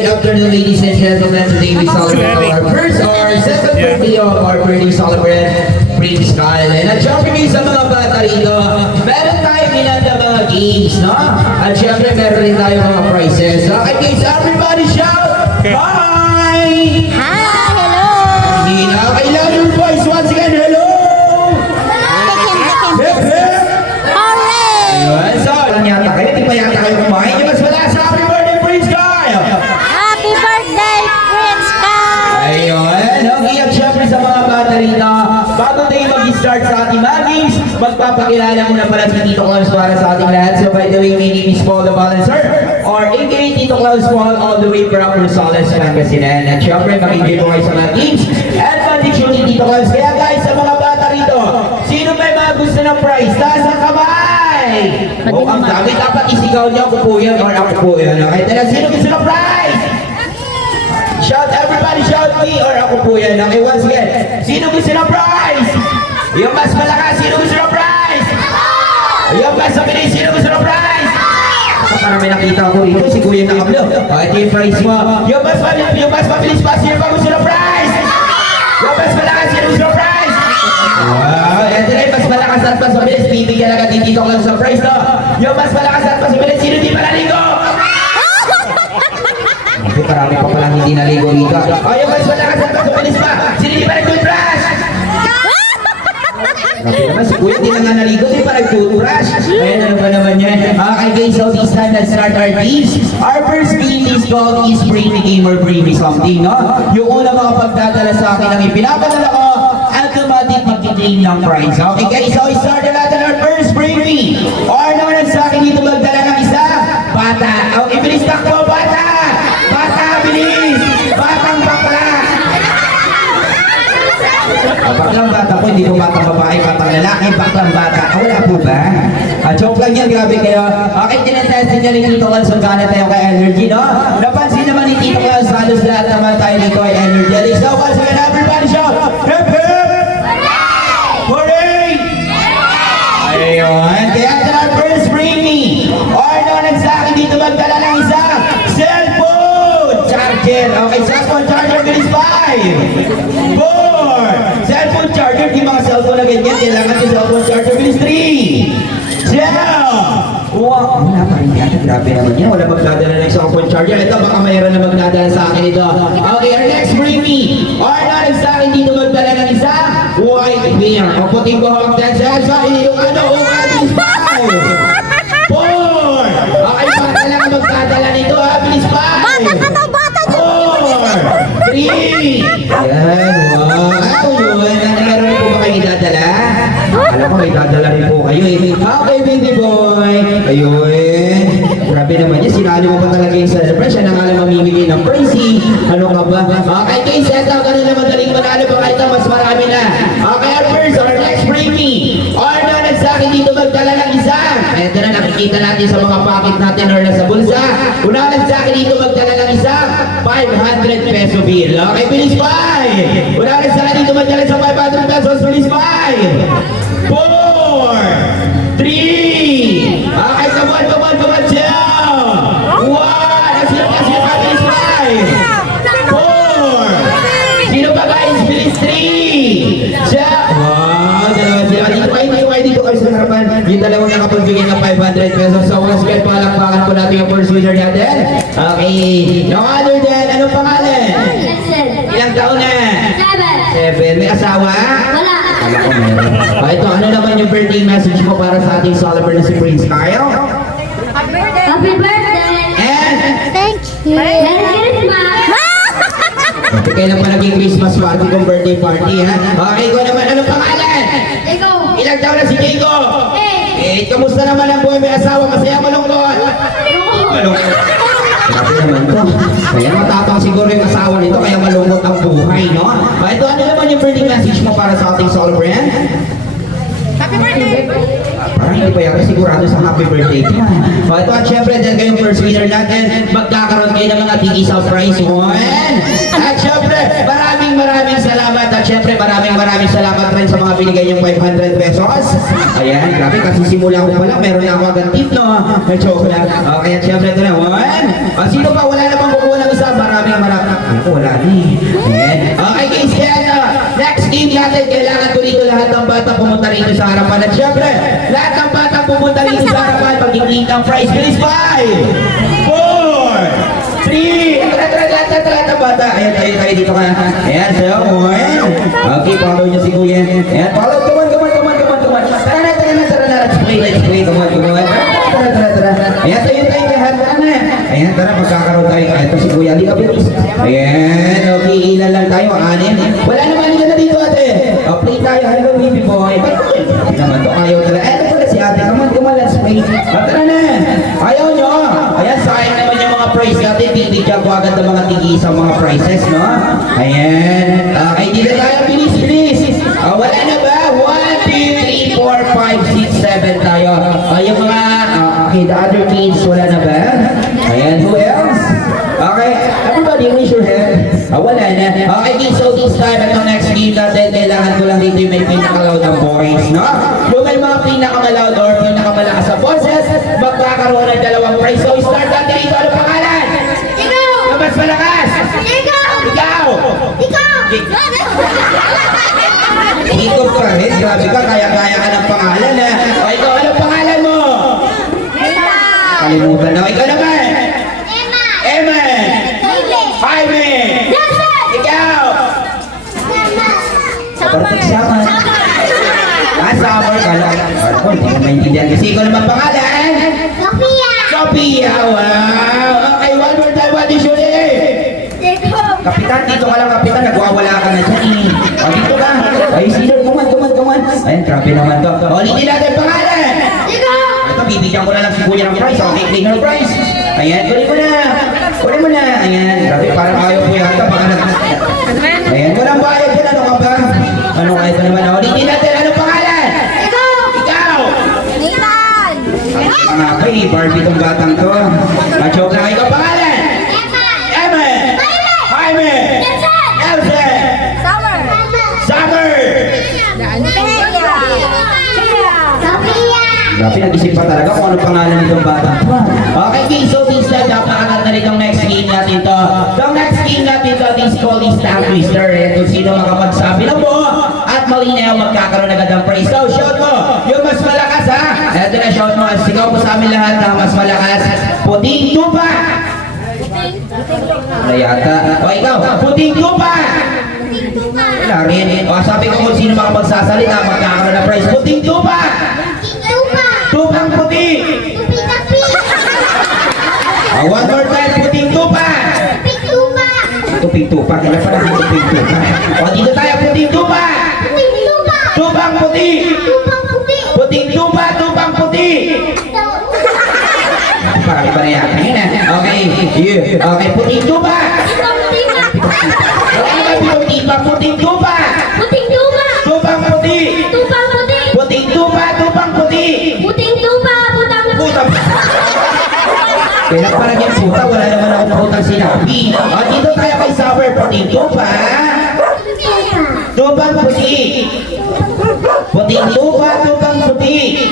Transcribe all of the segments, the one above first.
Good afternoon, ladies and gentlemen. Today we celebrate our first or second birthday of our birthday celebrant, Prince Kyle. And at syempre kayo sa mga bata rito, meron tayong inanda mga games, no? At syempre meron rin tayong mga prizes. Okay guys, everybody shout! Hi! Hi, hello. Hindi na kailangan yung voice once again. Hello! Hip hip! Hooray! Ayun, so, alam yata kayo, di pa yata kayo kumain. Yung mas wala sa happy birthday, Prince Kyle! Happy birthday, Prince Kyle! Ayun, okay, at syempre sa mga bata rito, bago tayo mag-start sa ating mga games, magpapakilala muna pala si Tito Klaus para sa ating lahat. So by the way, my name is Paul the Balancer, or aka Tito Klaus Paul, all the way from Rosales, Pangasinan. At syempre, makikita ko kayo sa mga games and condition ni Tito Klaus. Kaya guys, sa mga bata rito, sino may mga gusto ng prize? Taas ang kamay! O, ang dami, dapat isigaw niyo, ako po yan, or ako po yan. Okay, tala, sino gusto ng prize? Shout, everybody shout me or ako po yan. Okay, once again. Sino gusto ng prize? Yung mas malakas, sino gusto ng prize? Yung mas mabilis, sino gusto ng prize? Para may nakita ko rito, si Kuya Nakablo. Ito yung prize mo. Yung mas mabilis pa, sino pa gusto ng prize? Yung mas malakas, sino gusto ng prize? Wow, ito rin, mas malakas at mas mabilis. Bibigyan agad din dito ko lang sa prize, no? Yung mas malakas at mas mabilis, sino di malaligo? Kasi marami pa palang hindi naligo dito. O yung mas malakas at mas mabilis pa, sino di pa nag-toothbrush? Grabe naman, si Kuya di na nga naligo, di pa nag-toothbrush. Ayan, ano ba naman yan? Okay guys, so this time let's start our games. Our first game is called is Bring Me Game or Bring Me Something, no? Yung una mga pagdadala sa akin ang ipinapadala ko, automatic mag-claim ng prize. Okay guys, so start na natin our first Bring Me. Or naman sa akin dito magdala ng isa, bata. Okay, bilis takbo, bata! Bata, bilis! Batang bakla! Baklang bata po, hindi po batang babae, batang lalaki, baklang bata. Wala po ba? Joke lang yan, grabe kayo. Okay, tinetestin niya ni Tito Klaus kung gano'n tayo kay energy, no? Napansin naman ni Tito Klaus, halos lahat naman tayo dito ay energy. So, once again, everybody shout! Hip hip! Hooray! Ayun, kaya ito na first Bring Me. Or naman sa akin dito magdala ng isa, cellphone charger. Okay, cellphone charger, bilis 5, 4, cellphone charger, di mga cellphone na ganyan, kailangan yung cellphone charger, bilis 3, wow, wala pa rin yata, grabe naman yan, wala magdadala ng cellphone charger. Ito, baka mayroon na magdadala sa akin ito. Okay, our next Bring Me. Or naman sa akin dito magdala ng isa, white beer. O puting buhok dyan sa iyong ano, bilis 5, 4, okay, baka lang magdadala nito, bilis 5, Bata ka daw, bata niyo! 4, 3, ayan, wow. Ano yun? Meron po ba kayo idadala? Alam ko may dadala rin po kayo eh. Okay, Bindy Boy. Ayun. Grabe naman yan. Sinali mo pa talaga yung celebration. Ang alam mamimigay ng pricey. Ano ka ba? Okay, guys. Ito, ganun na madaling manalo pa kahit na mas marami na. Okay, our first, our next Bring Me. Or na sa akin dito magdala ng isa. Ito na nakikita natin sa mga pocket natin or nasa bulsa. Unahan sa akin dito magdala ng isa, 500 peso bill. Okay, bilis 5. Unahan sa akin dito magdala sa 500 pesos, bilis 5, 4, 3. Okay, come on, siya. 1. Sino pa, bilis 5, 4. Sino pa guys, bilis 3. Siya. Wow, dalawa sila. Dito kayo sa harapan. Yung dalawang nakapagbigay ng 500 pesos. So, once again, palakpakan po natin yung first winner natin. Okay. No other than, anong pangalan? Ilang taon na? 7. May asawa? Wala. Wala ko meron. Ito, ano naman yung birthday message mo para sa ating celebrant na si Prince Kyle? Happy birthday! And, Thank you! Merry Christmas! okay, kailan pa naging Christmas party kung birthday party, ha? Okay, ikaw naman, anong pangalan? Ikaw! Ilang taon na si Jago? Kamusta naman ang buhay may asawa? Masaya malungkot? Malungkot. Grabe naman to. Kaya matapang siguro yung asawa nito, kaya malungkot ang buhay, no? Ito, ano naman yung birthday message mo para sa ating celebrant? Parang hindi pa yata sigurado sa happy birthday ko. O ito at syempre dahil kayong first winner natin, magkakaroon kayo ng mga tigisa prize 1. At syempre, maraming salamat. At syempre, maraming salamat rin sa mga binigay yung 500 pesos. Ayan, grabe, kasi simula ko pa lang, meron na ako agad tip, no? Joke lang. Okay, at syempre ito na, 1. Sino pa? Wala namang kukuha ng isa. Maraming. Ako, wala din. Ayan. Okay, guys, kaya na, next game natin, kailangan ko dito lahat ng bata pumunta rito sa harapan. At syempre, lahat ng bata pumunta rito sa harapan, pag-i-clean ng prize. Please, 5, 4, 3, lahat ng bata. Ayan, tayo dito ka. Ayan, sayo, 1. Okay, follow nyo si Kuya. Ayan, follow, come on. Tara na, let's play, come on. Tara. Ayan, tayo lahat. Ayan, tara, magkakaroon tayo. Ito si Kuya, di ka bilis. Ayan, okay, ilan lang tayo, 6. Wala naman na dito, ate. Play tayo, hello, baby boy. Hindi naman to, ayaw talaga. Ayan, pala si ate, come on, let's play. Tara na. Ayaw nyo. Ayan, sayang naman yung mga prize natin. Bibigyan ko agad ng mga tigisa, mga prizes, no? Ayan. Okay, dito tayo, bilis. Wala na ba? 1, 2, 3, 4, 5, 6, 7 tayo. Yung mga, okay, the other kids, wala na ba? Ayan, who else? Okay, everybody raise your hand. Wala na. Okay, kids, so this time, itong next game natin, kailangan ko lang dito yung may pinaka-loud ng boys, no? Yung may mga pinaka-loud or pinaka-malakas sa boses, magkakaroon ng dalawang prize. So, start natin dito. Ano pangalan? Ikaw! Yung mas malakas? Ikaw! Ikaw pa rin, grabe ka, kaya-kaya ka ng pangalan, ha? O, ikaw, anong pangalan mo? Kalimutan na. Ikaw naman? Emma! Jaime! Ikaw! Summer! Summer ka lang. Ako, hindi ko maintindihan kasi ikaw naman pangalan? Sophia! Wow! Okay, one more time, what is your name? Kapitan, dito ka lang, Kapitan. Nagwawala ka na dyan, eh. O, dito ka. Ay, sino? Come on. Ayan, grabe naman to. Ulitin natin pangalan. Ito, bibigyan ko na lang si Kuya ng prize. Okay, click ng prize. Ayan, kunin mo na. Ayan, grabe, parang ayaw po yata. Ayan, walang bayad yan. Ano ka ba? Ano ka ito naman? Ulitin natin, anong pangalan? Ikaw. Okay, Barbie tong batang to. Joke lang, ikaw pangalan? Emma. Jaime. Elsa. Summer. Grabe, nag-isip pa talaga kung ano pangalan nitong bata. Okay, kids, so this time, napakalat na rin itong next game natin to. Itong next game natin to, this called is Tongue Twister. Kung sino makapagsabi ng mo at malinaw, magkakaroon agad ng praise. So, shout mo, yung mas malakas, ha? Ito na, shout mo, sigaw po sa amin lahat na mas malakas. Puting tupa! Wala yata. O, ikaw, puting tupa! Wala rin. O, sabi ko kung sino makapagsasalita, magkakaroon ng praise. Puting tupa! Tupang puti! One more time, puting tupa! Tuping tupa, kaya pala si tuping tupa. O, dito tayo, puting tupa! Tupang puti! Puting tupa, tupang puti! Parang iba na yata yun, ha? Okay, okay, puting tupa! Puting tupa! Tupang puti! Puting tupa, tupang puti! Puta! Kaya parang yung puta, wala naman akong putang sinabi. O, dito tayo kay Summer, puting tupa. Tupang puti. Puting tupa, tupang puti.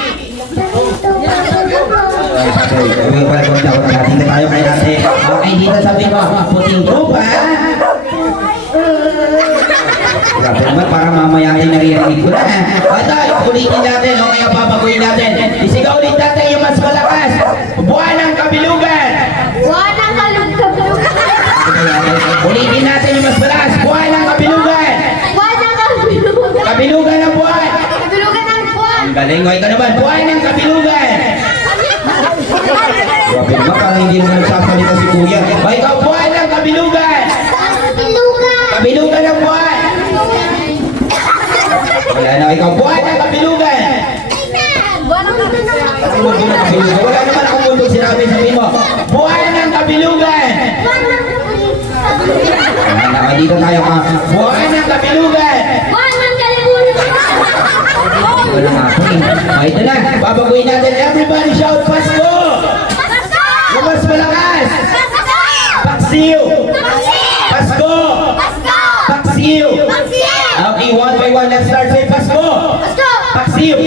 Dito tayo kay ate. Okay, dito sabi ko, puting tupa. Grabe naman, parang mamaya ay naririnig ko na. Atay, ulitin natin, o kaya papaguhin natin. Isigaw ulit natin yung mas malakas. Buwan ng kabilugan. Ulitin natin yung mas malakas. Buwan ng kabilugan. Kabilugan ng buwan. Ang galing, o ikaw naman, buwan ng kabilugan. Grabe naman, parang hindi naman nagsasalita si Kuya. O ikaw, buwan ng kabilugan. Kabilugan ng buwan. Wala na, ikaw buwan ng kabilugan. Wala naman akong mundo sinabi, sabihin mo. Buwan ng kabilugan. Dito tayo ka. Buwan ng kabilugan. Wala nga ako eh. Ito na, babaguhin natin. Everybody shout, Pasko! Yung mas malakas! Paksiw! Pasko! Paksiw! Okay, one by one, let's start with Pasko! Paksiw!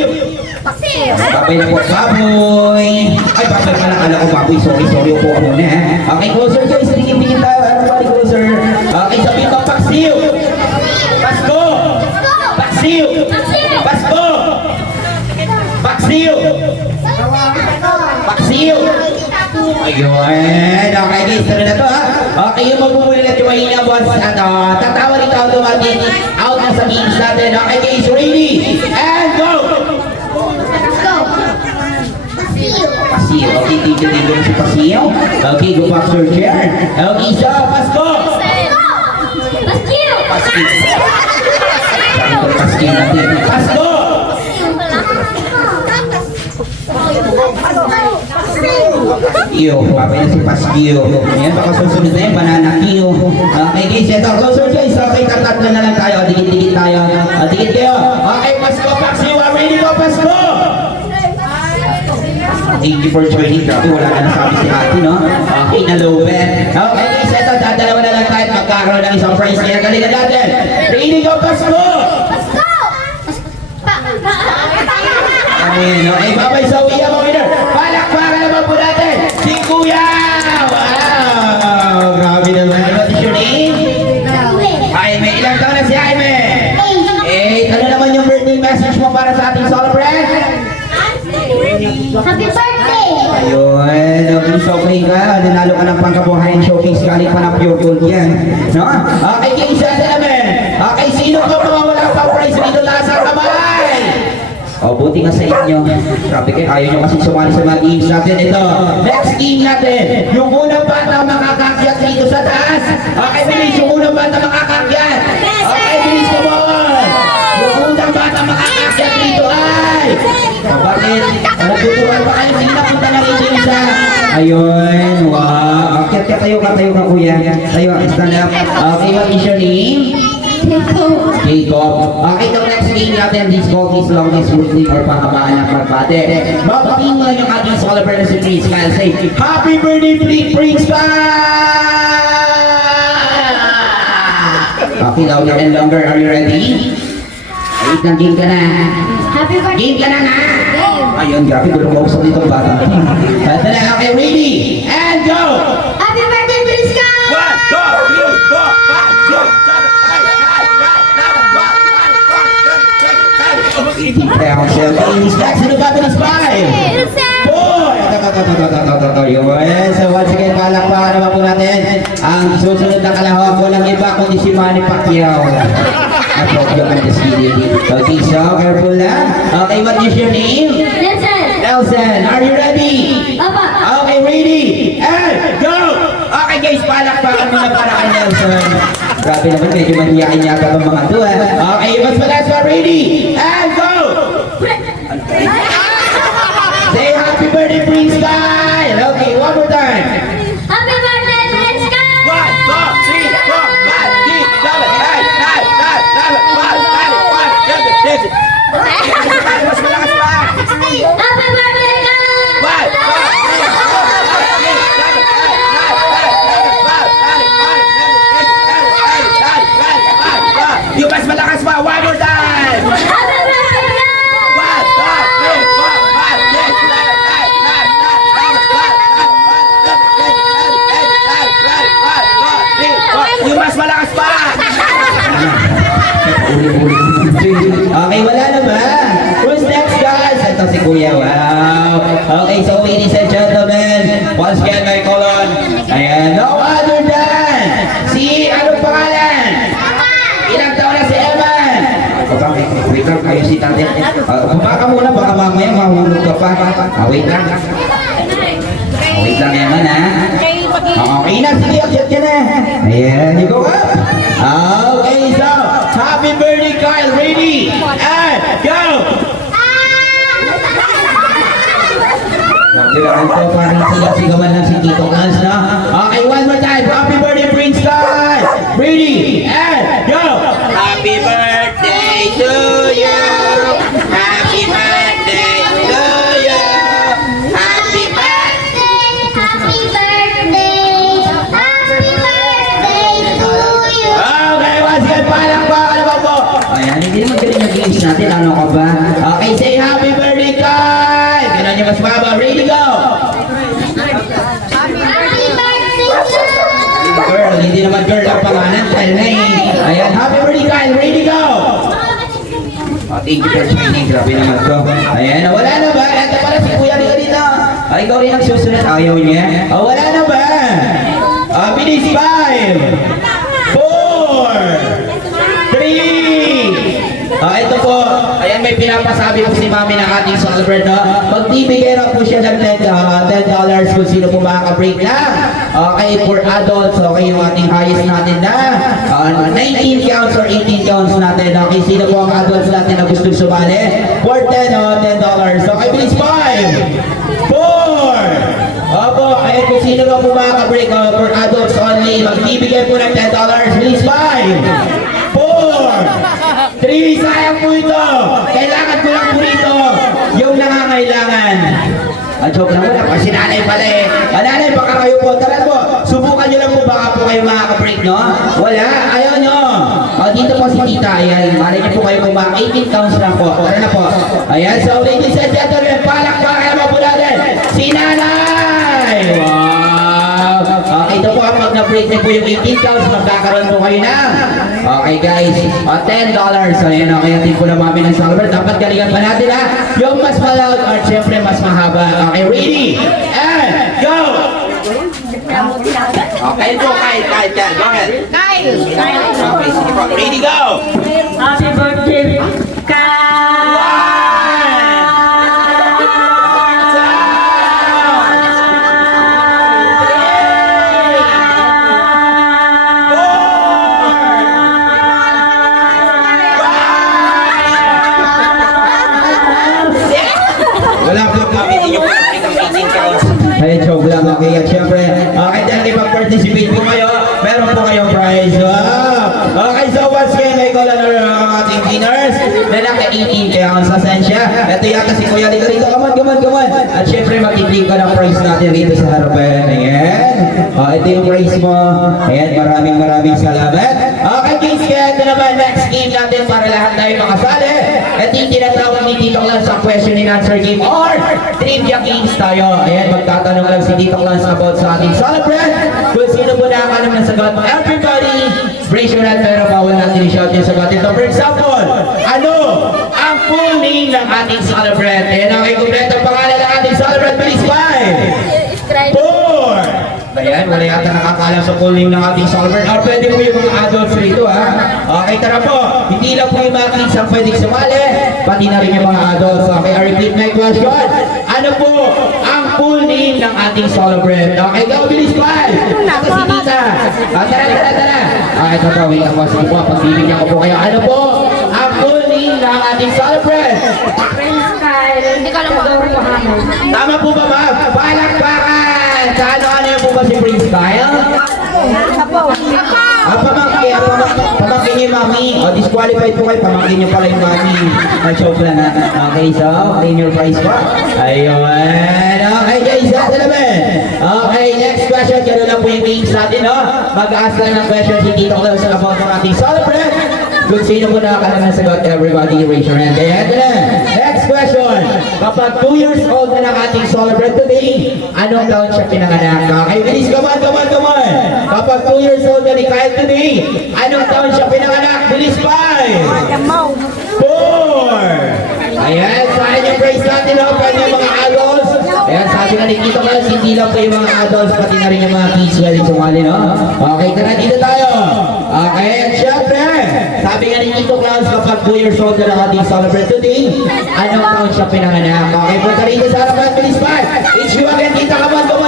Babay na po, baboy! Ay, babay pala, kala ko baboy. Sorry, upo ka muna ha. Okay, closer guys, tingin-tingin tayo. Everybody closer. Okay, sabihin ko, Paksiw! Pasko! Paksiw! Pasko! Paksiw! Paksiw! Ayun, okay guys, tara na to ha. Okay, yung magmumuli na tumahina boss. At tatawa rin tayo dumating out na sa memes natin. Okay guys, ready? And go! Paksiw, okay, tigil-tigil na si Paksiw. Okay, go back to your chair. Okay, so, Pasko! Paskiw! Paskiw natin. Pasko! Iyo, papay na si Paskiw. Ayan, baka susunod na yun, banana Q. Okay guys, ito, closer guys. Okay, tatatlo na lang tayo. Dikit-dikit tayo. Dikit kayo. Okay, Pasko, Paksiw. Ready ko, Pasko! Thank you for joining. Grabe, wala na nasabi si ate, no? Okay, nalupin. Okay guys, ito, dadalawa na lang tayo. Magkakaroon ng isang prize. Kaya galingan natin. Ready ko, Pasko! Ayan, no? Eh, babay sa uya, mga winner. Palakpakan naman po natin. Si Kuya! Wow! Grabe naman. What is your name? Jaime. Ilang taon na si Jaime? Ano naman yung birthday message mo para sa ating celebrant? Happy birthday! Ayun, okay, okay ka. Nanalo ka ng pangkabuhayan showcase. Galing pa ng Pure Gold yan. No? Okay, kinsa sa namin. Okay, sino ka mawawala pa prize dito taas ang kamay? O, buti nga sa inyo. Grabe kayo, ayaw nyo kasi sumali sa mga games natin. Ito, next game natin. Yung unang bata makakakyat dito sa taas. Okay, bilis, yung unang bata makakakyat. Okay, bilis, come on. Yung unang bata makakakyat dito ay. Bakit? Nagtuturuan pa kayo? Sige na, punta na rin din sa... Ayun, wow. Akyat ka tayo ka kuya. Tayo, stand up. Okay, what is your name? Jacob. Okay, the next game natin, this called is longest moving or pahabaan ng pagbate. Mapaking mo lang yung ating celebrant na si Prince Kyle. Say, Happy birthday, Prince Kyle! Okay, louder and longer. Are you ready? Wait lang, game ka na. Happy birthday! Game ka na nga! Ayun, grabe, gulong ko sa ditong bata. Ito na, okay, ready? And go! Happy birthday, Prince Kyle! 1, 2, 3, 4, 5, 6, 7, 8, 9, 10, 11, 12, 13, 14, 15. Kaya ako siya, finish back, sino ba ito ng spy? 4! Yun, so once again, palakpakan naman po natin ang susunod na kalahok. Walang iba kundi si Manny Pacquiao. I hope you're gonna just kidding. Okay, so careful lang. Okay, what is your name? Listen! Nelson, are you ready? Papa! Okay, ready? And go! Okay guys, palakpakan muna para kay Nelson. Grabe naman, medyo mahihain yata ang mga to eh. Okay, mas malas pa, ready? And go! Say happy birthday, Prince Kyle! Okay, one more time. Happy birthday, Prince Kyle! 1, 2, 3, 4, 5, 6, 7, 8, 9, 10, 11, 12, 13, 14, 15. Mas malakas pa! Happy birthday, Kyle! 1, 2, 3, 4, 5, 6, 7, 8, 9, 10, 11, 12, 13, 14, 15. Yung mas malakas pa, one more time! Happy birthday, Kyle! 1, 2, 3, 4, 5, 6, 7, 8, 9, 10, 11, 12, 13, 14, 15. Yung mas malakas pa! Okay, wala na ba? Who's next, guys? Ito si Kuya, wow. Okay, so ladies and gentlemen, once again, my colon. Ayan, no other than si, anong pangalan? Ilang taon na si Eman? Wait lang, kayo si tatay. Bumaka muna, baka mamaya mahulog ka pa. Wait lang. Wait lang, Eman, ha? Okay na, sige, akyat ka na. Ayan, you go up. Okay, so, happy birthday, Kyle. Ready? And go! Kailangan ko parang sigaw-sigawan lang si Tito Kans, no? Okay, one more time. Happy birthday, Prince Kyle. Ready? And go! Happy birthday to you. Happy Hindi magaling na games natin, ano ka ba? Okay, say happy birthday, Kyle! Gano'n niyo mas baba. Ready, go! Happy birthday, Kyle! Girl, hindi naman girl ang pangalan. Kyle na eh. Ayan, happy birthday, Kyle! Ready, go! Thank you for joining. Grabe naman to. Ayan, wala na ba? Ito pala si Kuya Lika dito. Ikaw rin ang susunod. Ayaw niya. Wala na ba? Bilis 5, 4, 3. Ito po. Ayan, may pinapasabi po si Mami ng ating celebrant. Magbibigay na po siya ng $10 kung sino po makaka-break na. Okay, for adults, okay, yung ating highest natin na 19 counts or 18 counts natin. Okay, sino po ang adults natin na gusto sumali? For $10. Okay, bilis 5, 4. Opo, ayan kung sino po makaka-break for adults only. Magbibigay po ng $10. Bilis 5, 4, 3. Sayang po ito. Kailangan ko lang po ito yung nangangailangan. Joke lang wala, kasi nanay pala eh. Nanay, baka kayo po, tara po, subukan nyo lang po, baka po kayo makaka-break, no? Wala, ayaw nyo. Dito po si tita, ayan, malay niyo po kayo po, 18 counts lang po. Tara na po. Ayan, so ladies and gentlemen, palakpakan naman po natin, si nanay! Wow! Ito po, pag na-break niyo po yung 18 counts, magkakaroon po kayo na. Okay guys, $10. Ayan, okay, atin po na mami ng celebrate. Dapat galingan pa natin ha. Yung mas malawag at syempre mas mahaba. Okay, ready? And go! Okay po, Kyle. Go ahead. Kyle! Okay, sige po. Ready, go! Happy birthday, Kyle! Wala po kami ninyo po ng 18 counts. Ay, joke lang. Okay, at syempre, okay, dahil mag-participate po kayo, meron po kayong prize. Wow! Okay, so once again, may call on ang ating winners na naka-18 counts. Asan siya? Ito yata si Kuya Lika rito. Come on. At syempre, mag-i-click ka ng prize natin rito sa harapan. Ayan. Ito yung prize mo. Ayan, maraming salamat. Okay, kids, kaya ito naman, next game natin para lahat tayo makasali. Ito yung tinatawag ni Tito Clans sa question and answer game or trivia games tayo. Ayan, magtatanong lang si Tito Clans about sa ating celebrant. Kung sino po nakakalam ng sagot, everybody, raise your hand pero bawal natin i-shout yung sagot. Ito, for example, ano ang full name ng ating celebrant? Ayan, okay, kumpleto ang pangalan ng ating celebrant. Please, 5, 4. Ayan, wala yata nakakalam sa full name ng ating celebrant. Or pwede po yung mga adults rito, ha? Okay, tara po. Hindi lang po yung mga kids ang pwedeng sumali, pati na rin yung mga adults. Okay, I repeat my question. Ano po ang full name ng ating celebrant? Okay, go, bilis 5. Ito si tita. Tara. Okay, tatawin ako. Sige po, pagbibigyan ko po kayo. Ano po ang full name ng ating celebrant? Prince Kyle! Hindi ka lang mag-urupahan. Tama po ba, ma'am? Palakpakan! Sa ano po ba si Prince Kyle? Pamangkin niyo, mami. Disqualified po kayo. Pamangkin niyo pala yung mami. Joke lang ha. Okay, so, claim your prize po. Ayun. Okay, guys, that's naman. Okay, next question. Ganun lang po yung games natin, no? Mag-ask lang ng question si Tito Claus about ng ating celebrant. Kung sino po nakakalang ng sagot, everybody raise your hand. Kaya ito na. Next question. Kapag 2 years old na ng ating celebrant today, anong taon siya pinanganak? Okay, bilis, come on. Kapag 2 years old na ni Kyle today, anong taon siya pinanganak? Bilis, 5, 4. Ayan, saan yung praise natin, no? Pwede yung mga adults. Ayan, sabi nga ni Tito Claus, hindi lang po yung mga adults, pati na rin yung mga kids pwede sumali, no? Okay, tara dito tayo. Okay, at syempre, sabi nga ni Tito Claus, kapag 2 years old na ng ating celebrate today, anong taon siya pinanganak? Okay, punta rito sa harapan, bilis 5. It's you again, Tita, come on, tara.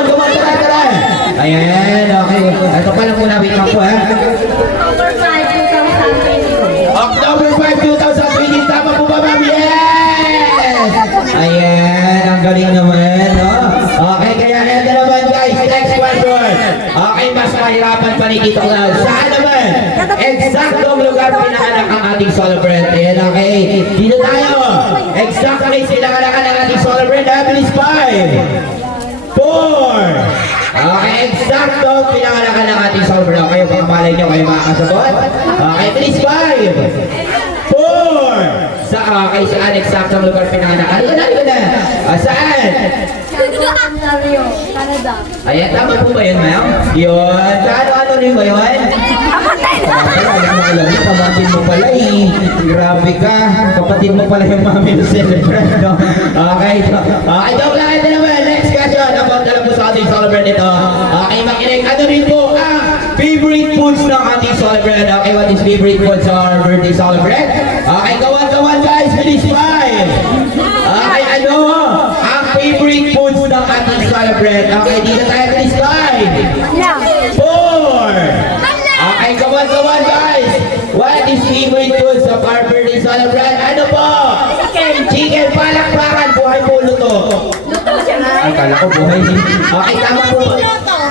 Ayan, okay. Ito pa lang muna, wait lang po, ha? October 5, 2020. October 5, 2020, tama po ba, ma'am? Yes! Ayan, ang galing naman, no? Okay, kaya ito naman, guys, next question. Okay, mas mahirapan pa ni Tito Claus. Saan naman? Eksaktong lugar pinanganak ang ating celebrant. Ayan, okay. Dito tayo. Exactly pinanganak ang ating celebrant. Bilis 5, 4. Okay, eksakto pinanganak ng ating celebrant. Okay, baka malay nyo kayo makakasagot. Okay, bilis 5, 4. Okay, saan eksaktong lugar pinanganak? Halika na. Saan? Ontario, Canada. Ayan, tama po ba yun, ma'am? Yun. Ano rin ba yun? Alam mo, pamangkin mo pala eh. Grabe ka. Kapatid mo pala yung mami na celebrant, no? Okay. Okay, joke lang. Ito naman. Next question. About na lang po sa ating celebrant ito. Okay, makinig. Ano rin po ang favorite foods ng ating celebrant? Okay, what is favorite foods of our birthday celebrant? Okay, kawan guys. Bilis 5. Okay, ano? Ang favorite foods ng ating celebrant. Okay, dito tayo bilis 5. 4. Okay, come on guys! What is favorite foods of our birthday celebrant? Ano po? Chicken! Palakpakan! Buhay po luto! Luto siya nga. Ay, kala ko buhay din. Okay, tama po ba?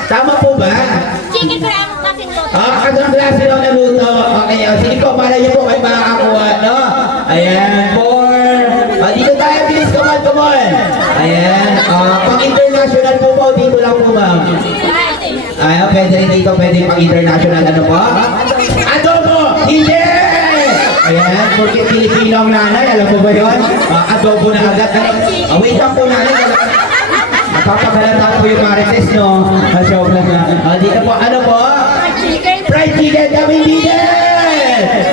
Tama po ba? Chicken fry ang klaseng luto. Kasang klase lang na luto. Okay, sige po, para niyo po kayo makakakuha, no? Ayan, 4. Dito tayo, bilis, come on! Ayan, pang-international po po, dito lang po, ma'am. Ayaw, pwede rin dito, pwede pang-international, ano po? Adobo! Hindi! Ayan, porque Pilipino ang nanay, alam mo ba yun? Adobo na agad. Wait lang po, nanay. Napapaghalata po yung marites, no? Joke lang na. Dito po, ano po? Fried chicken kami dito!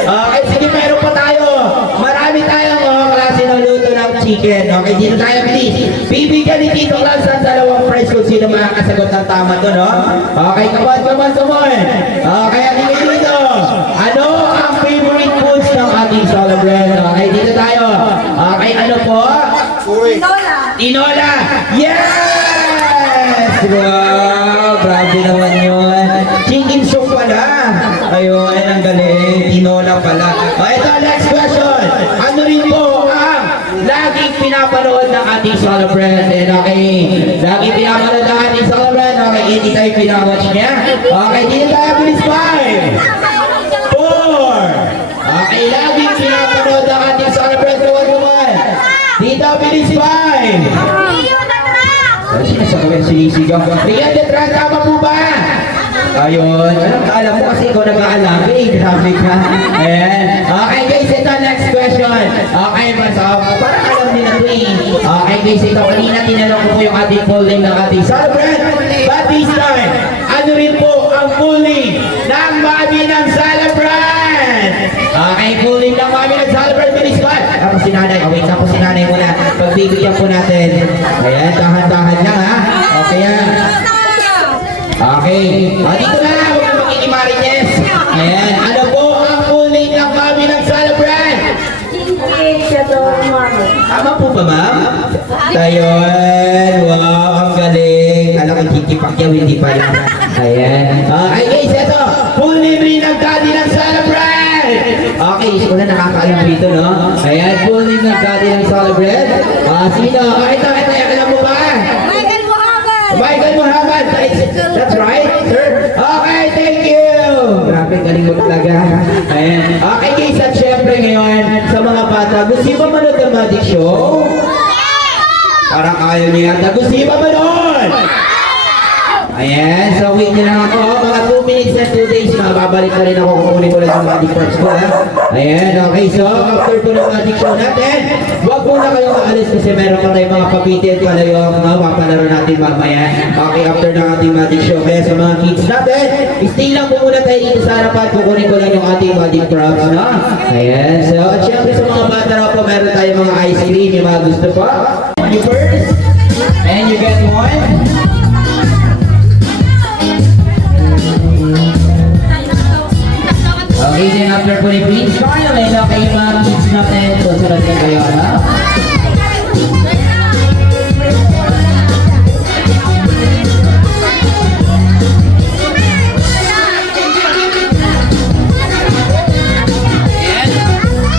Okay, sige, meron pa tayo. Marami tayong klase ng luto ng chicken. Okay, dito tayo, bilis. Bibigyan ni Tito Lance ang 2 prize kung sino makakasagot ng tama to, no? Okay, come on. Okay, halika dito. Ano ang favorite foods ng ating celebrant? Okay, dito tayo. Okay, ano po? Tinola! Yes! Wow! Grabe naman yun. Chicken soup pala. Ayun, ang galing. Tinola pala. Ito, next question. Ano rin po ang laging pinapanood ng ating celebrant? Okay, laging pinapanood ng ating celebrant. Okay, hindi tayo pinawatch niya. Okay, dito tayo, please, 5. 4. Okay, laging pinapanood ng ating celebrant. Kumon. Dito, bilis 5. Sinasabi, sinisigaw. Rian de Tran, tama po ba? Ayun. Alam mo kasi ikaw nag-aalaga eh. Grabe ka. Ayan. Okay guys, ito next question. Okay, parang alam nila ito eh. Okay guys, ito kanina tinanong ko po yung ating full name ng ating celebrant. But this time, ano rin po ang full name ng mami ng celebrant? Okay, full name ng mami ng celebrant. Bilis ba? Tapos si nanay. Wait, tapos si nanay muna. Pagbibigyan po natin. Ayan, tahan-tahan lang ha. Okay ha. Okay. Dito na, huwag na makikimarites. Ayan, ano po ang full name ng mami ng celebrant? Tama po ba, ma'am? Ayun, wow, ang galing. Alam ko, kikipakyaw, hindi pala. Ayan. Okay, guys, ito. Full name rin ng daddy ng celebrant. Okay, so na nakakaalam dito, no? Ayan, full name ng daddy ng celebrant. Sino? Ito, alam mo ba? Michael Muhammad. That's right, sir. Okay, thank you. Grabe, galing mo talaga. Ayan. Okay, guys, at syempre ngayon, sa mga bata, gusto ba manood ng magic show? Parang ayaw niyo yata. Gusto ba manood? Ayan, so wait nyo lang ako. Mga 2 minutes and 2 days, babalik na rin ako. Kukunin ko lang yung magic parts ko, ha? Ayan, okay. So, after po ng magic show natin, huwag po na kayong maalis kasi meron pa tayong mga papitin pala yung mapalaro natin mamaya. Okay, after ng ating magic show. Kaya sa mga kids natin, stay lang po muna tayo dito sa harapan. Kukunin ko lang yung ating magic props, no? Ayan, so, at syempre sa mga bata na po, meron tayong mga ice cream, yung mga gusto pa. You first, and you get one. Okay, then after po ni Prince Kyle, may okay yung mga kids natin. So, sunod na kayo, ha?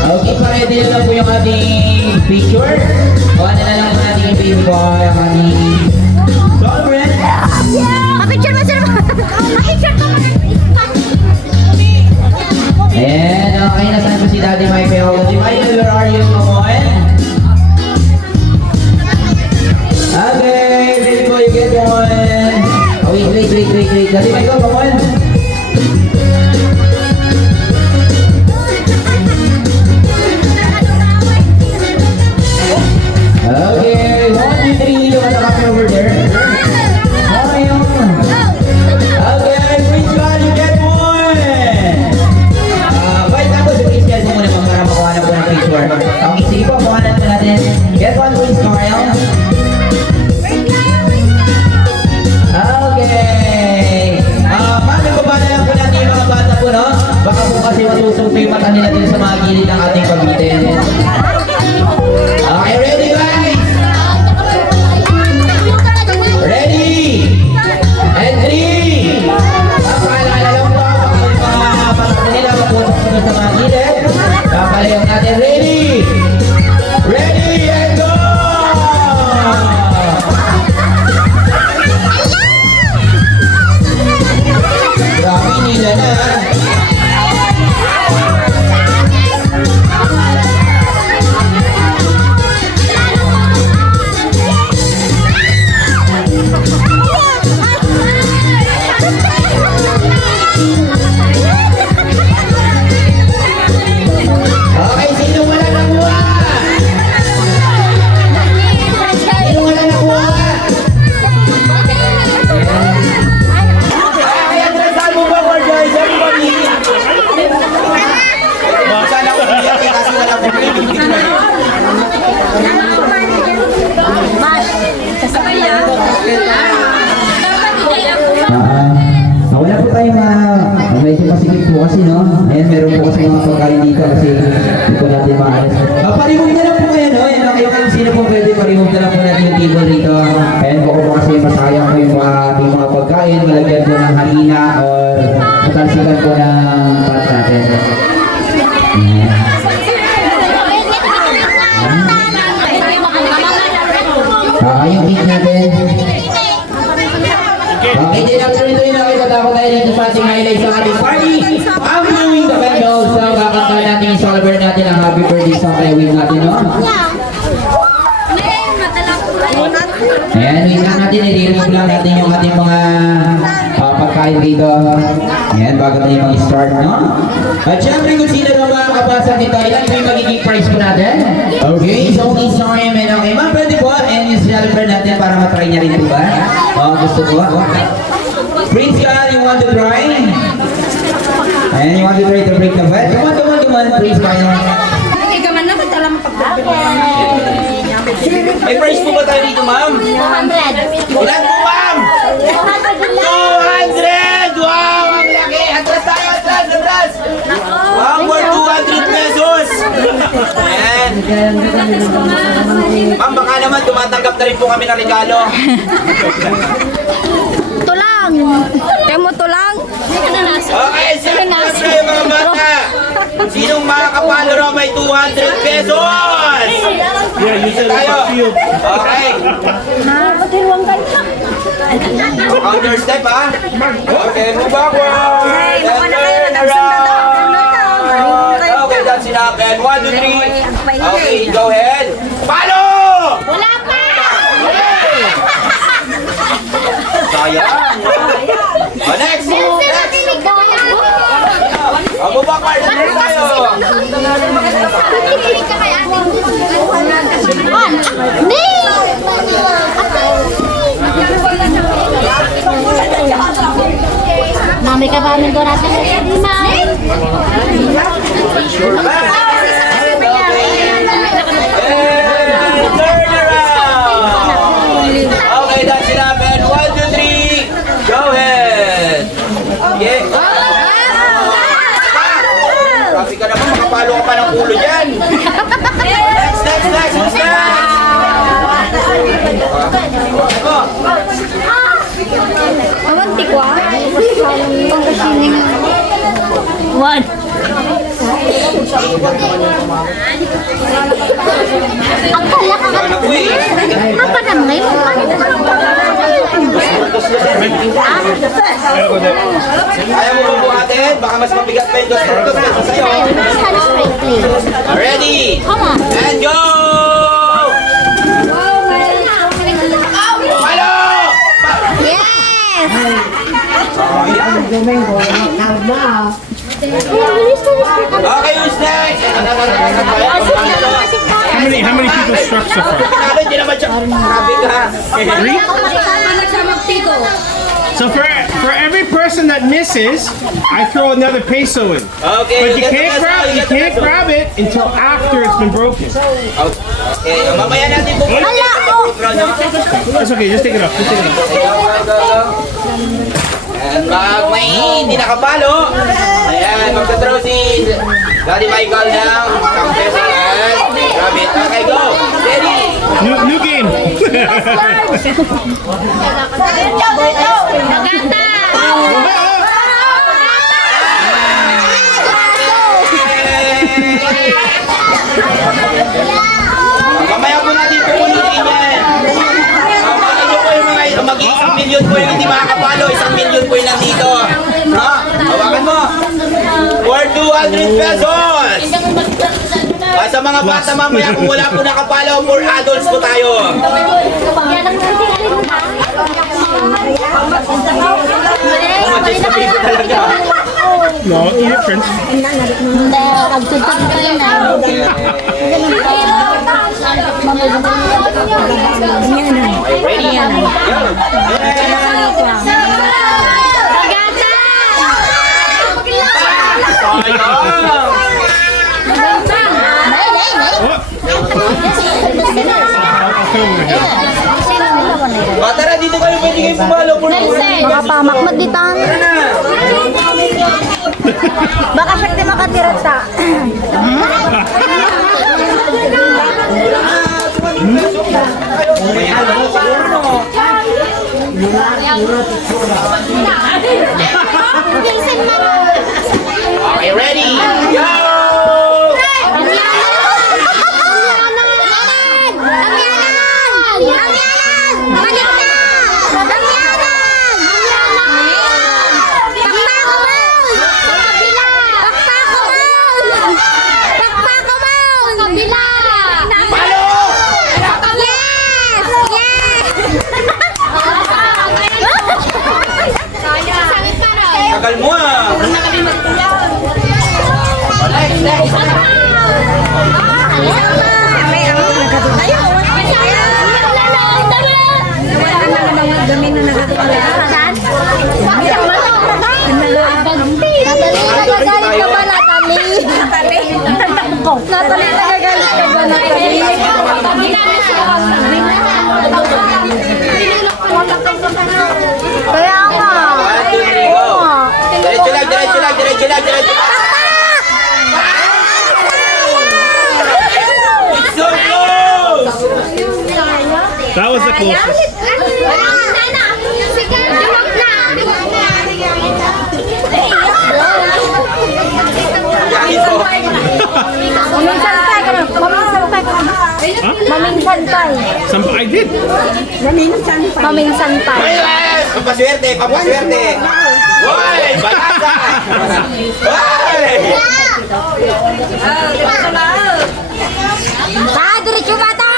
Okay, pa-ready na lang po yung ating picture. O, ano na lang po natin yung baby boy, ang ating celebrant. Picture mo, sir. Picture mo. And okay, nasaan po si Daddy Michael? Daddy Michael, where are you? Come on. Okay, ready po, you get one. Oh, wait. Daddy Michael, come on. Baka nila dun sa mga gilid ng ating pabitin. Okay, ready guys? Ready? And 3! Paalala lang po, baka pasok nila maputok dun sa mga gilid. Papalayong natin, ready? Ready and go! Grabe nila na. Okay, sino wala nakuha? Sino wala nakuha? Kaya trasan mo ba, Joyce? Everybody! Sana ko hindi ako kasi wala po wala po tayong medyo masikip po kasi, no? Ayan, meron po kasi mga pagkain dito kasi dito natin maalas. Parimove na lang po ngayon, no? Ayan, okay, kung sino po pwede parimove na lang po natin yung table dito. Ayan, baka po kasi masayang po yung ating mga pagkain, malagyan po ng harina or matalsikan po ng pat natin. Yung cake natin. Okay, din after ito yung nakikita tayo dito sa ating highlights ng ating party. I'm doing the bell, so kakanta natin yung celebrate natin ang happy birthday song kaya win natin, no? Ayan, wait lang natin, i-remove lang natin yung ating mga pagkain dito. Ayan, bago tayo mag-start, no? At syempre kung sino na makakapasa dito, ilan po yung magiging prize po natin? Okay, so please sorry, man. Okay, ma'am, pwede po, and yung celebrate natin para matry niya rin po ba? Gusto po. Prince Kyle, you want to try? Ayan, you want to try to break the bed? Come on, Prince Kyle. May price po ba tayo dito, ma'am? 200. Ilan po, ma'am? 200! Wow, ang laki! Atras tayo, atras! Wow, for 200 pesos! Ayan. Ma'am, baka naman tumatanggap na rin po kami ng regalo. Tulang. Kaya mo tulang. Okay, sir, kayo mga bata. Sinong makakapalo raw may 200 pesos? Yeah, you said Tayo. it's a few. Okay. Counter step, ha? Okay, move backward. And turn around. Okay, that's enough. And 1, 2, 3. Okay, go ahead. Palo! Wala pa. Sayang. Oh, next. Move backward. And turn tayo. Mami ka ba ng dorata sa lima? And turn around. Okay, that's enough. And 1, 2, 3. Go ahead. Yeah. Grabe ka naman, makapalo ka pa ng ulo dyan. Next. Who's next? Awanti ko ah. One. Akala ka Ano po eh? apa namanya? Ayaw mo ba buhatin? Baka mas mabigat pa yung dos pesos sa'yo. Ready? Come on. And go! Palo! Yes. Okay, who's next? How many people struck so far? Grabe, hindi naman siya. Grabe ka. So for every person that misses, I throw another peso in. Okay, But you can't grab it until after it's been broken. Okay, mamaya natin pupunta sa program, no? That's okay, just take it off. Just take it off. And pag may hindi nakapalo, ayan, Ayan, magta-throw si Daddy Michael ng isang peso. Ayan, grabe. Okay, go. Ready? New game. Mamaya po natin pupunutin yan. Ano po yung mga mag-1 million po yung hindi makakapalo, 1 million po yung nandito. Ha? Hawakan mo. For 200 pesos. Sa mga bata mamaya kung wala po nakapalo, for adults po tayo. Matches na piso talaga. No, eat it, Prince. Ready? Go. Sayang. Tara, dito kayo pwede kayo pumalo. Makapamak magditan. Baka siya di makatira sa. Okay, ready? Go! Tagal mo ah! Next! Kaya nga. 1, 2, 3, go! Diretso lang! It's so close! That was the closest. Maming santay. I did. Maming santay. Papaswerte! Hoy! Balasa! Hoy! Diretso ba ito?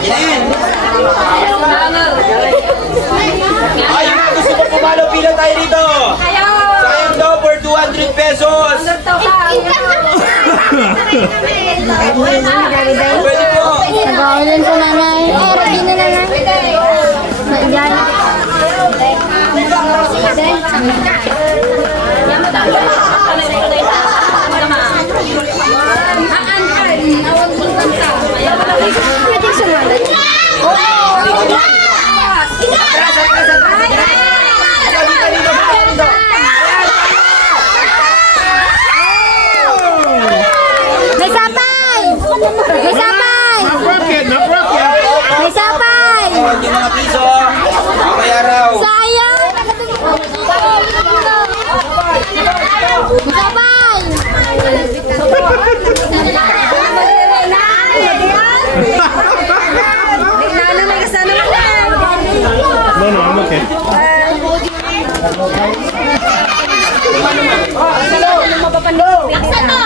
Yan! Ay, mga gusto mo pumalo, pila tayo dito! Sayang daw for 200 pesos! Pwede po! Nag-aulan po nanay. Ready na nanay. Diyan. Pwede sumalat. May sapay! May sapay! Not broke yet. May sapay! Yung mga piso, mamaya raw. Sayang! Sabay! No, I'm okay. Laksan mo!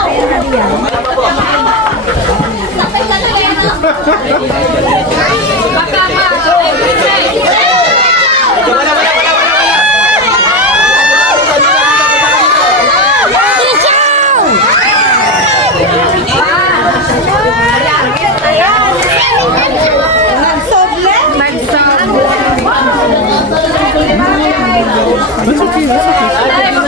That's okay.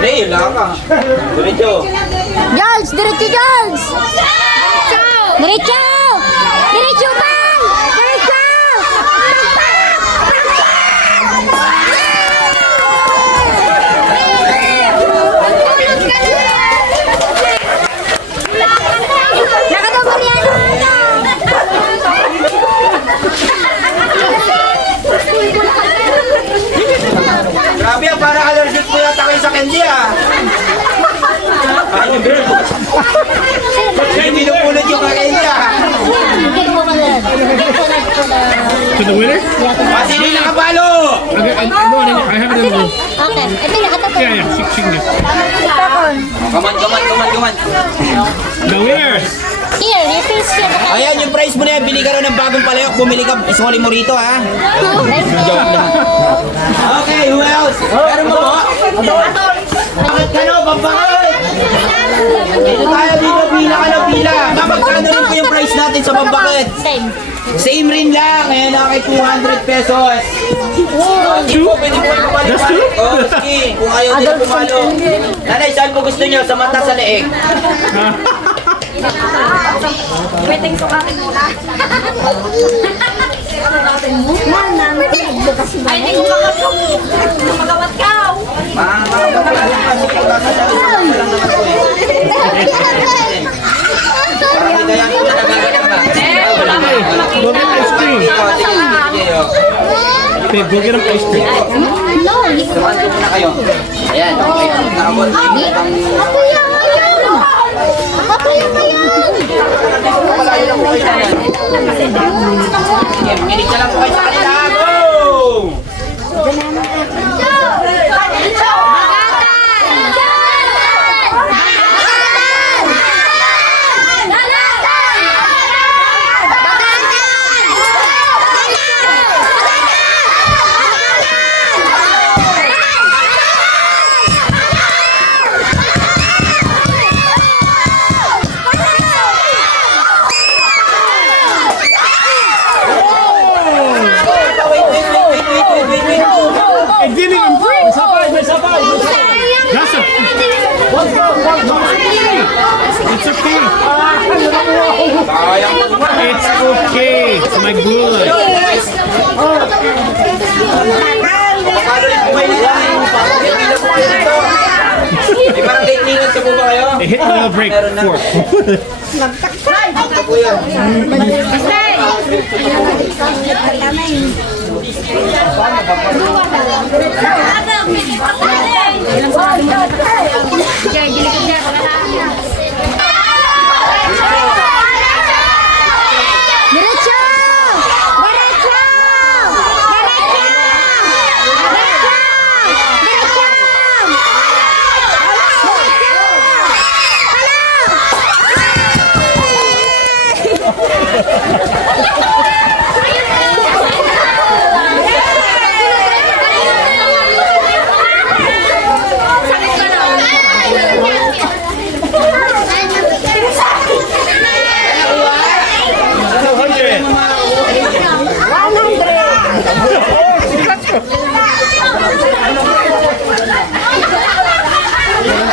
Ray, wala ka. Diretso. George, diretso George! Diretso! Diretso pa! Diretso! Nakadobol yan! Grabe yan, parang allergic po yata kayo sa candy ah. Ay, girl. Hindi nung yung candy ah. To the winner? Kasi hindi nakabalo. Okay, no, I have it in the. Okay, ito na, ito Yeah, yeah, she can get. Come on. The winner. Here, you can see the Ayan, yung price mo na yan. Bili ka rin ng bagong palayok. Bumili ka, isoli mo rito ha. Joke lang. Okay, who else? Meron mo po? Bakit ka no? Babakit! Dito tayo dito. Pila ka na pila. Magkano rin po yung price natin sa babakit? Same. Same rin lang. Ayan na kay 200 pesos. Sige po, pwede po yung That's two? Oo, sige. Kung ayaw nila pumalo. Nanay, saan po gusto nyo? Sa mata, sa leeg? Pwedeng sukatin muna. Ay, hindi ko magawat ka. Parang may dayan ko na nagaganap ba? Go get ice cream. Babe, go get him ice cream. No, Samahan ko muna kayo. Ayan, okay. Nakabot. Papaya nga yan! Papaya nga yan! Malayo lang po kayo sa yan. Sige, kinig na lang po kayo sa kanila. Go! It didn't even break. That's a. It's okay. Sayang po. It's okay. It's my gula. Pakalo rin po kayo nila. Hindi lang po kayo dito. May parang technical sa po ba kayo? It hit the break. Four. Ito po yan. Diretso! Diretso!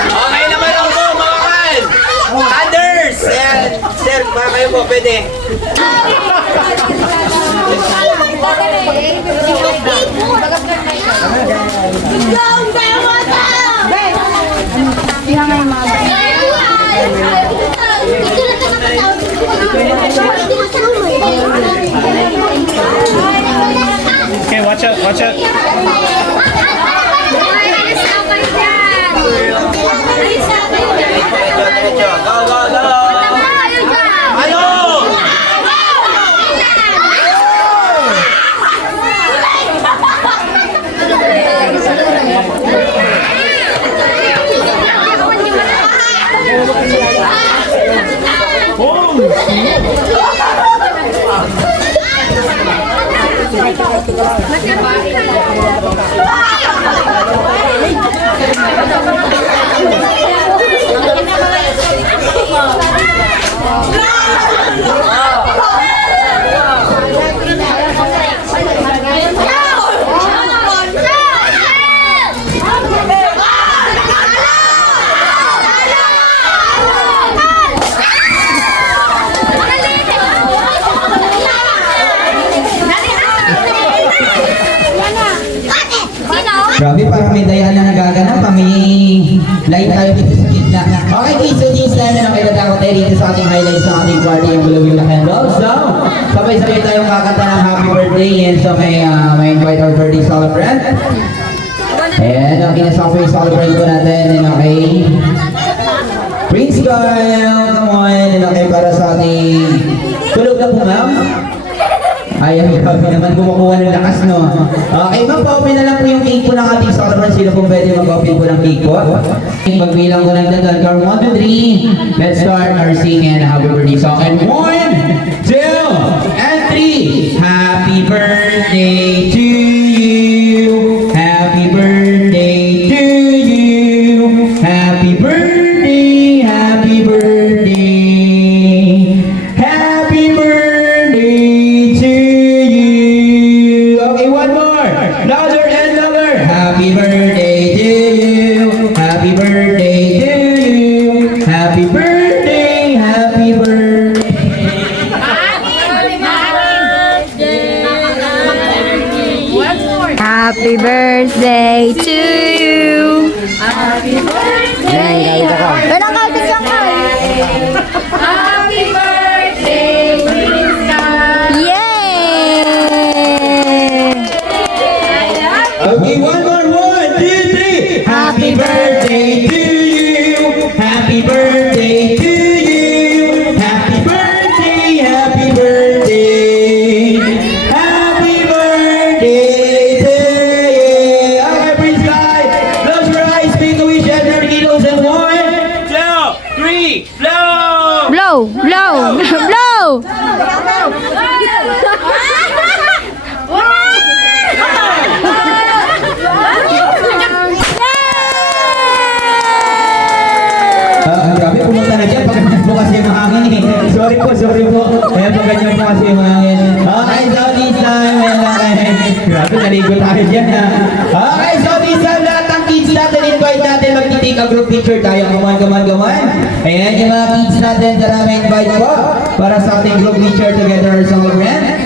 Okay naman ako po, mga kan! Thunders! Ayan, sir, para kayo po, pwede. Okay, watch out. Watch out. Diretso, go, go, go! Ano? dayaan na nagaganap. May line tayo dito sa gitna. Okay, kids, so this time na nakilala tayo dito sa ating highlights sa ating party yung Blue Wheel Candles. So, sabay-sabay tayong kakanta ng happy birthday. And so, may invite our birthday celebrant. Ayan, okay, nasa-offer celebrate ko natin. And okay, Prince Kyle, come on. And okay, para sa ating tulog na po, ma'am. Ayan, grabe naman kumukuha ng lakas, no? Okay, ma'am, pa-open na lang po yung cake po ng ating celebrant. Sino pong pwede mag-open po ng cake po? Magbilang ko ng datan. Count 1, 2, 3. Let's start our singing happy birthday song. And 1, 2, and 3. Happy birthday to you. Happy birthday to you. Happy birthday, happy birthday. Happy birthday to you. Okay, one more. Louder and louder. Happy birthday to you. Happy birthday to you. Happy birthday, happy birthday. Happy birthday to you. Happy birthday. Walang kapit lang ka. Happy birthday, Yay! Okay, one more. 1, 2, 3. Happy birthday to you. Happy birthday to you. Happy birthday, happy birthday. Happy birthday to you. Okay, Prince Guy, close your eyes, make a wish, and your needles, and 1, 2, 3, blow! Blow, blow, blow! Grabe, pumunta na dyan. Pagkanyan po kasi yung hangin eh. Sorry po. Kaya pagkanyan po kasi yung hangin. Okay, so this time, grabe, naligo tayo dyan ha. Okay, so this time, lahat ng kids natin, invite natin, magtitake a group picture tayo. Come on. Ayan, yung mga kids natin, tara, may invite po para sa ating group picture together or celebrant.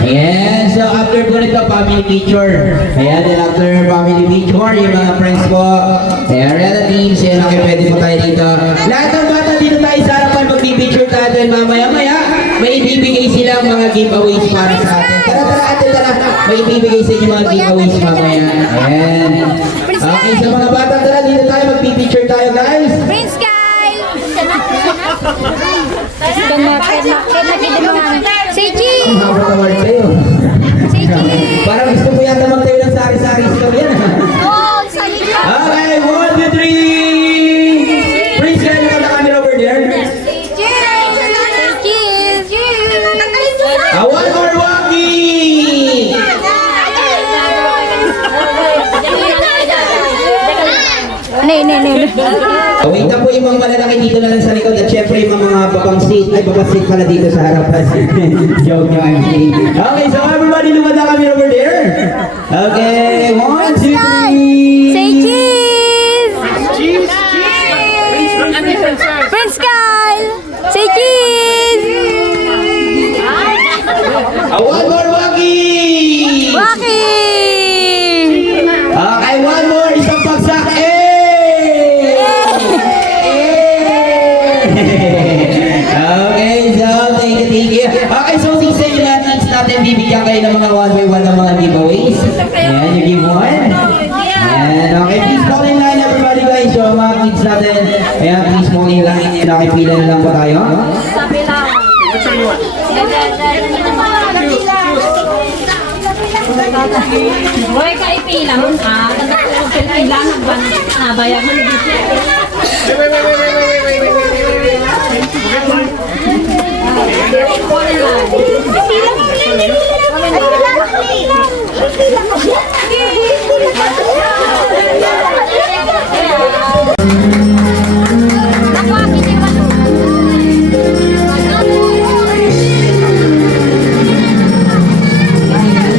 Ayan, so after po nito, family picture. Ayan, then after family picture, yung mga friends po, ayan, relatives, ayan, okay, pwede po tayo dito. Lahat ng bata dito tayo sa harapan, magpipicture tayo, and mamaya-maya, may ibibigay silang mga giveaways para sa atin. Tara, may ibibigay sa inyo mga giveaways mamaya. Ayan. Okay, sa mga bata, tara, dito tayo, magpipicture tayo, guys. Prince Kyle! Say cheese! Ang hapon na word tayo. Say cheese! Parang gusto mo yata magtayo ng sari-sari store yan. Oh, say cheese! Okay, 1, 2, 3. Prince, kaya naman na camera over there. One more walkie! Wait na po yung mga malalaki dito na lang sa likod at syempre yung mga babang seat, ay babang seat pala dito sa harapan. Joke nyo, I'm kidding. Okay, so everybody lumada kami over there. Okay, 1, 2, 3. Say cheese! Cheese. Prince Kyle! Say cheese! One more walkie! Waki! Okay, one more, isang bagsak. Okay, so thank you. Okay, so sisa yung natin natin bibigyan kayo ng mga one by one ng mga giveaways. Ayan, you give one. Ayan, okay, please fall in line everybody guys. So mga kids natin, ayan, please fall in line. Nakipila na lang po tayo. Sabi lang. Which one you want? Hoy, kaipila mo. Pila nabayag mo na dito.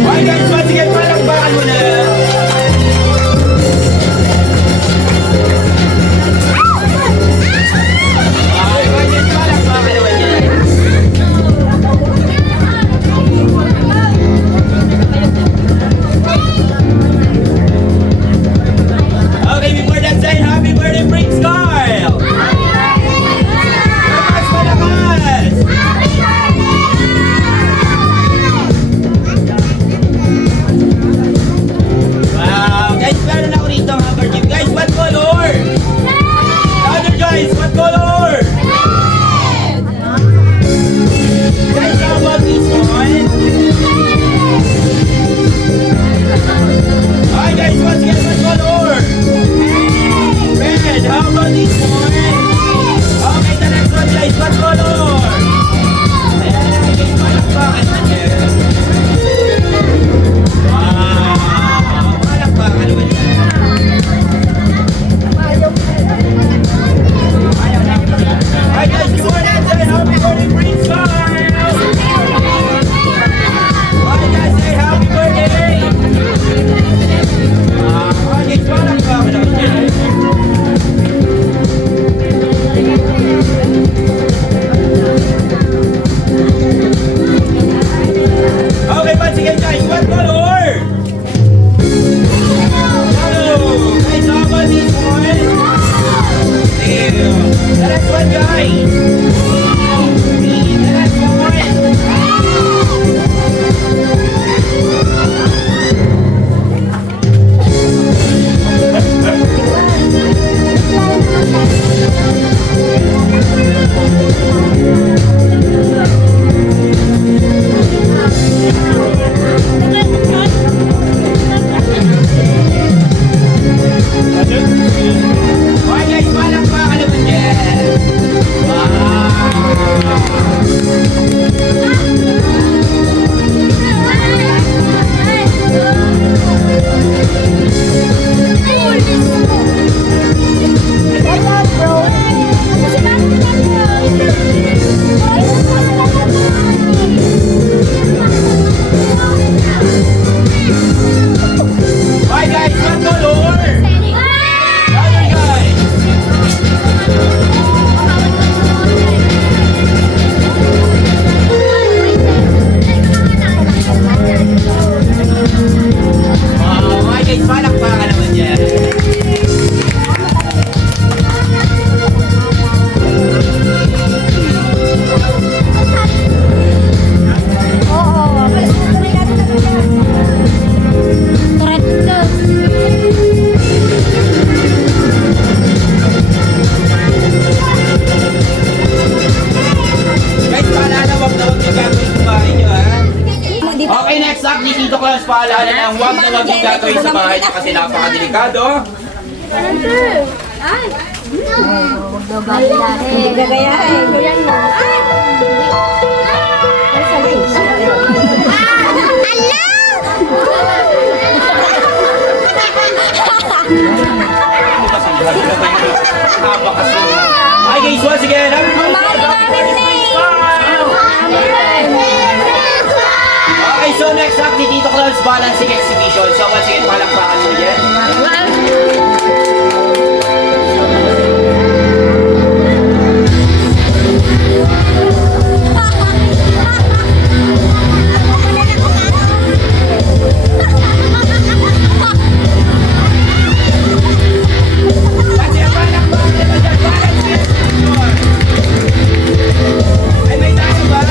Okay guys, once again, palakpakan mo na. Okay, palakpakan naman yan. paalala lang, huwag na huwag yung gagawin sa bahay niyo kasi napakadelikado. Hindi gagayahin. Kuyan mo. Hi guys, once again, happy birthday! Okay, so next up, ni Tito Clown's Balancing Exhibition. So once again, palakpakan mo yan. Ay, may tayo ba?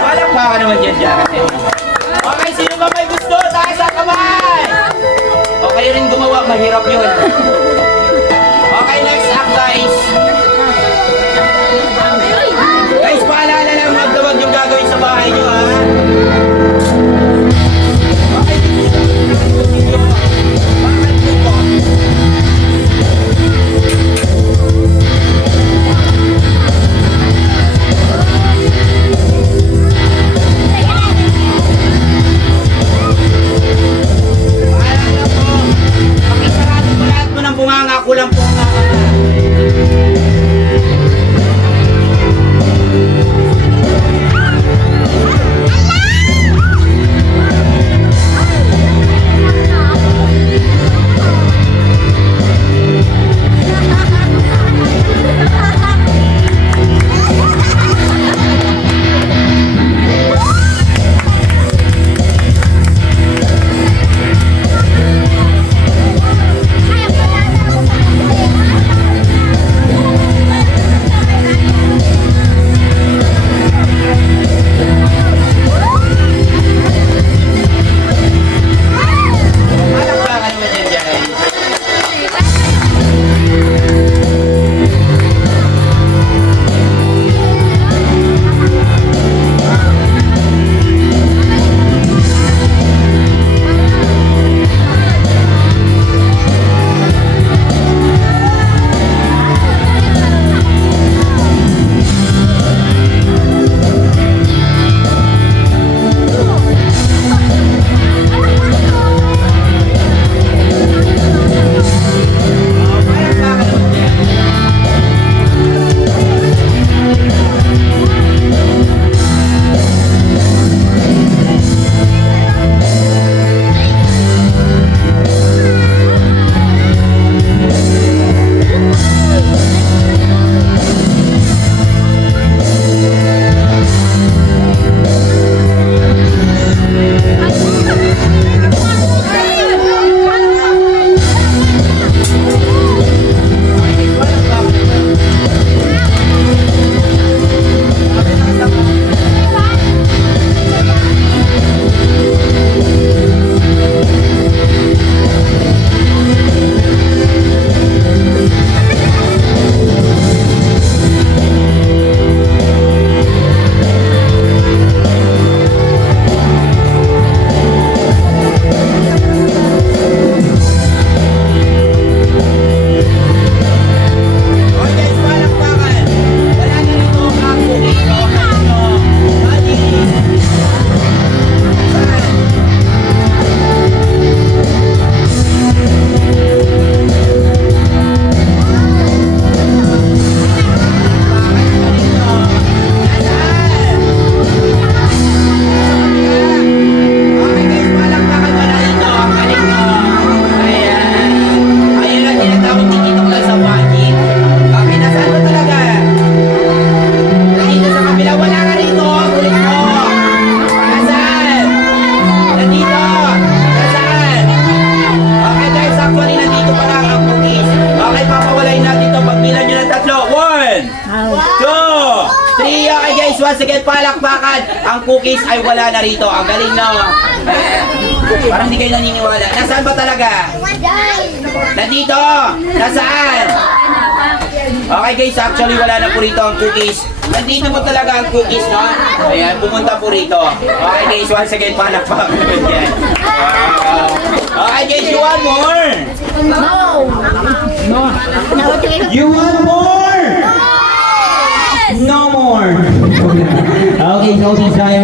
Palakpakan naman dyan dyan. Okay, sino ba may gusto? Taas ang kamay! O kayo rin gumawa, mahirap yun. Okay, next up guys. Guys, paalala lang, magdawag yung gagawin sa bahay nyo ha. Okay, bakit po? Paalala po, pakisarado mo lahat mo ng bunganga, kulang po ang 2, 3. Okay guys, once again, palakpakan. Ang cookies ay wala na rito. Ang galing na. Parang hindi kayo naniniwala. Nasaan ba talaga? Nandito. Nasaan? Okay guys, actually wala na po rito ang cookies. Nandito po talaga ang cookies, no? Ayan, pumunta po rito. Okay guys, once again, palakpakan. Okay guys, you want more? You want more? No more. Okay, so this time,